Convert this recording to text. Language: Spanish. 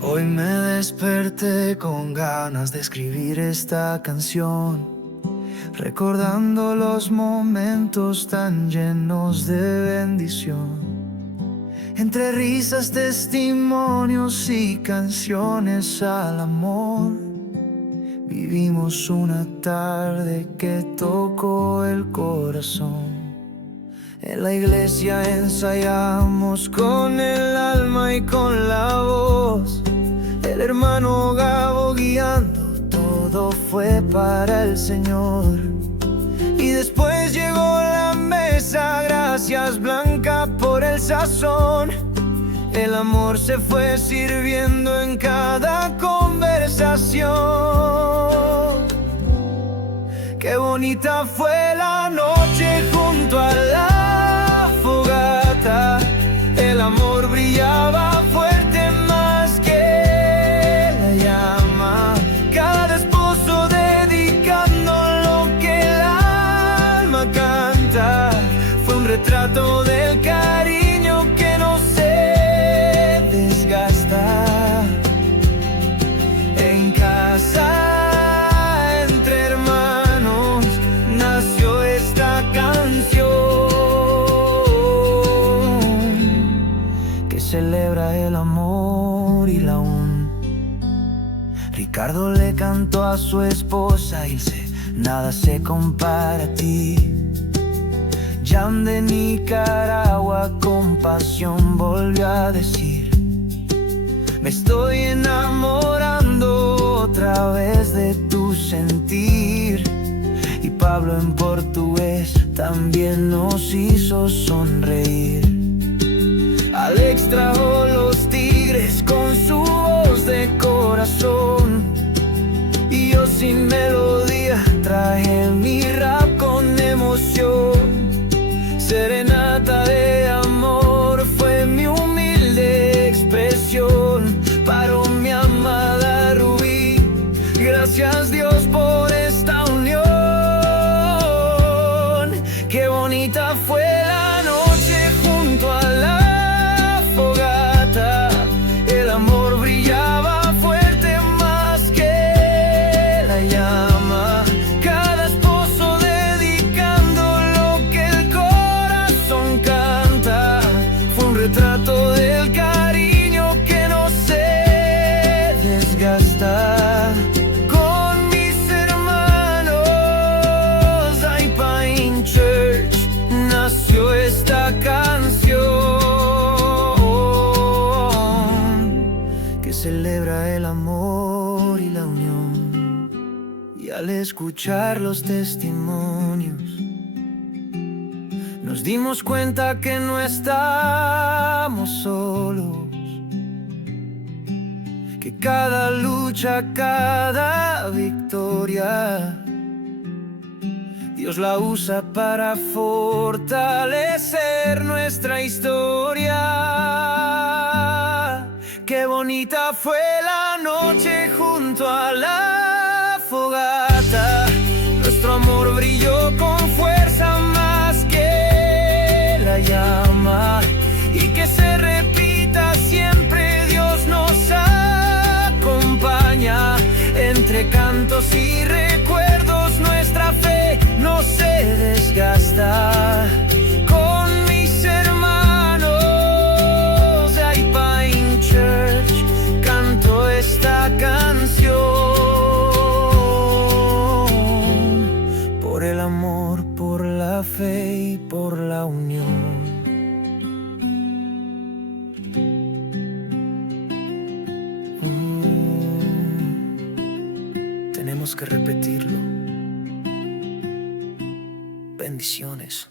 Hoy me desperté con ganas de escribir esta canción, recordando los momentos tan llenos de bendición. Entre risas, testimonios y canciones al amor, vivimos una tarde que tocó el corazón. En la iglesia ensayamos con el alma y con la voz, el hermano Gabo guiando, todo fue para el Señor. Y después llegó la mesa, gracias Blanca por el sazón. El amor se fue sirviendo en cada conversación. Qué bonita fue la noche junto a la fogata. El amor brillaba fuerte más que la llama. Cada esposo dedicando lo que el alma canta. Fue un retrato del cariño que no se desgasta. En casa celebra el amor y la unión. Ricardo le cantó a su esposa Ilse, nada se compara a ti. Jan de Nicaragua con pasión volvió a decir: me estoy enamorando otra vez de tu sentir. Y Pablo en portugués también nos hizo sonreír. Alex trajo los tigres con su voz de corazón, y yo sin melodía traje mi rap con emoción. Serenata de amor fue mi humilde expresión para mi amada Rubí. Gracias Dios por esta unión. Qué bonita fue la noche junto a la retrato del cariño que no se desgasta. Con mis hermanos Pine Church nació esta canción que celebra el amor y la unión. Y al escuchar los testimonios nos dimos cuenta que no estamos solos, que cada lucha, cada victoria, Dios la usa para fortalecer nuestra historia. Qué bonita fue la noche junto a la fogata. Nuestro amor brilló con fuerza más que la llama, y que se repita siempre. Dios nos acompaña entre cantos y recuerdos. Nuestra fe no se desgasta. Con mis hermanos Pine Church canto esta canción por el amor, por la fe y por la unión. Tenemos que repetirlo. Bendiciones.